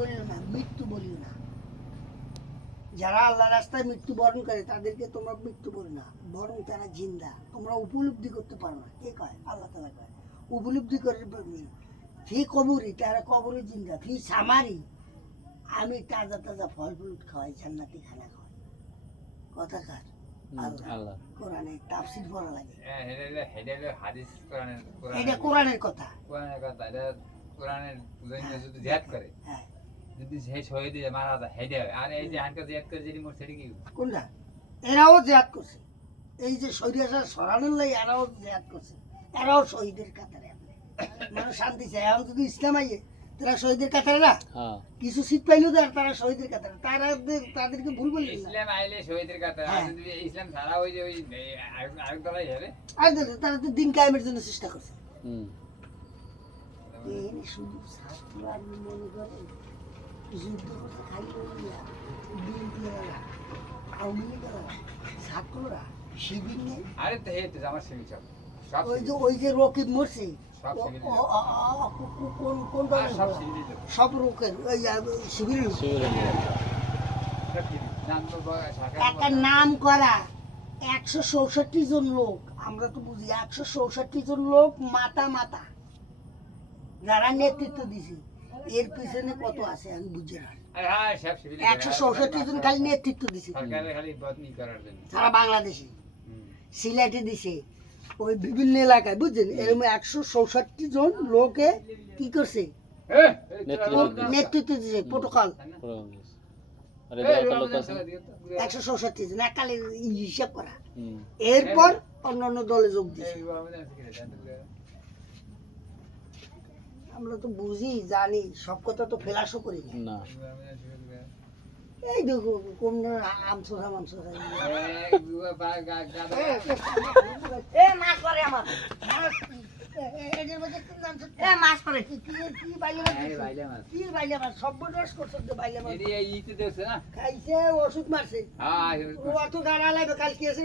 বলিও না, মৃত্যু বলিও না। যারা আল্লাহ রাস্তায় মৃত্যুবরণ করে তাদেরকে তোমরা মৃত্যু বলো না, বরং তারা জিন্দা। তোমরা উপলব্ধি করতে পারো না। কে কয়? আল্লাহ তাআলা কয় উপলব্ধি করে। ফি কবরি, তারা কবরে জিন্দা। ফি সামারি, আমি তাজা তাজা ফল ফ্রুট খাওয়াই, জান্নাতি খানা খাওয়াই। কথাকার আল্লাহ কোরআনে তাফসীর পড়া লাগে। এটা হাদিস কোরআনের এটা কোরআনের কথা। এটা কোরআনের জন্য যদি জিহাদ করে, হ্যাঁ, যদি সেই শহীদ মারা যায় হেডে, আর এই যে আনকে জিহাদ করে যদি মোর সেটা কি কোনটা? এরাও জিহাদ করছে। এই যে শরীয়তের সরানোর লাই এরাও জিহাদ করছে। এরাও শহীদের কাতারে। মানুষ শান্তি চায়। এখন যদি ইসলাম আইয়ে তারা শহীদের কাতারে না, কিছু সিট পাইলো তারা শহীদের কাতারে। তাদেরকে ভুল বললেন না। ইসলাম আইলে শহীদের কাতারে, আর যদি ইসলাম ছাড়া ওই যে ওই আরেক দলাই হবে, আর তারা তো দিন কায়েমের জন্য চেষ্টা করছে। এই শুধু ছাত্র আমি মনে করি যুদ্ধ করতে খালি বিএনপি আওয়ামী লীগ ছাত্ররা শিবির নেই। আরে তো হে তো আমার শিবির সব ওই যে রকিব মরছে, সব শিবির কোন দলের? সব শিবির সব রোকের ওই শিবির। একটা নাম করা 164 জন লোক, আমরা তো বুঝি 164 জন লোক মাথা মাথা যারা নেতৃত্ব দিছে। এর পিছনে কত আছে আমি বুঝি না। 164 জন খালি নেতৃত্ব দিছে সারা বাংলাদেশে, সিলেটে দিছে, ওই বিভিন্ন এলাকায়, বুঝছেন? এরকম 164 জন লোকে কি করছে? নেতৃত্ব দিছে, প্রোটোকল। 164 জন একালে হিসাব করা। এরপর অন্যান্য দলে যোগ দিছে। আমরা তো বুঝি জানি, সব কথা তো ফেলাসও করি না। এই দেখো কোন আমসোরা মামসোরা মাছ করে আমার মাছ করে কি বাইলে মাছ সব দোষ করছে। বাইলে মাছ খাইছে, ওষুধ মারছে, অত গাড়া লাগবে কালকে এসে